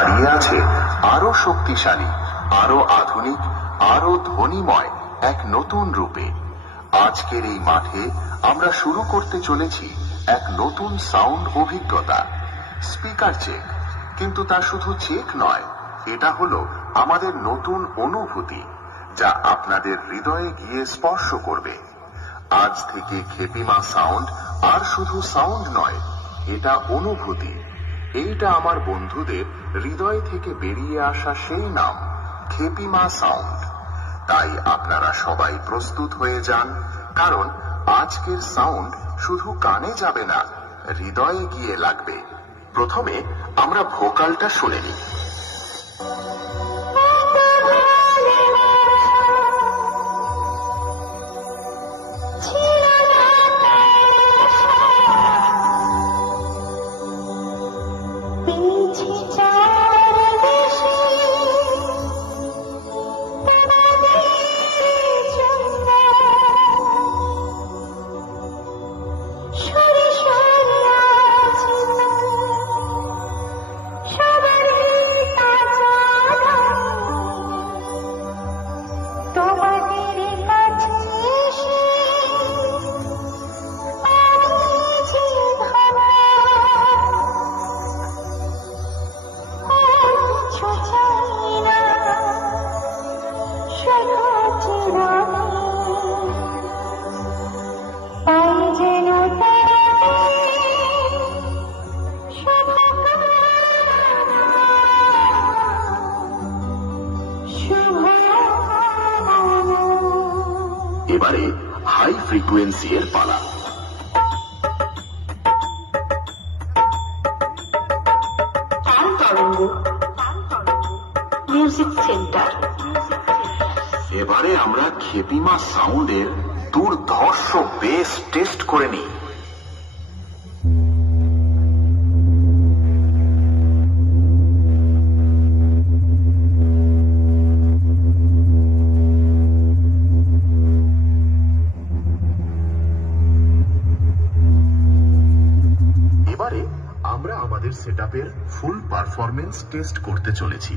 দাঁড়িয়ে আছে আরো শক্তিশালী, আরো আধুনিক, আরো ধ্বনিময় এক নতুন রূপে। আজকের এই মাঠে আমরা শুরু করতে চলেছি এক নতুন সাউন্ড অভিজ্ঞতা। স্পিকার চেক, কিন্তু তা শুধু চেক নয়, এটা হলো আমাদের নতুন অনুভূতি, যা আপনাদের হৃদয়ে গিয়ে স্পর্শ করবে। আজ থেকে খেপিমা সাউন্ড আর শুধু সাউন্ড নয়, এটা অনুভূতি। এইটা আমার বন্ধুদের হৃদয় থেকে বেরিয়ে আসা সেই নাম, খেপিমা সাউন্ড। তাই আপনারা সবাই প্রস্তুত হয়ে যান, কারণ আজকের সাউন্ড শুধু কানে যাবে না, হৃদয়ে গিয়ে লাগবে। প্রথমে আমরা ভোকালটা শুনে নিই। এবারে হাই ফ্রিকোয়েন্সি এর পালা। Music centre. এবারে আমরা খেপিমা সাউন্ডের দুর্ধর্ষ বেস টেস্ট করে নিই। এবারে আমরা আমাদের সেটআপের ফুল পারফরমেন্স টেস্ট করতে চলেছি।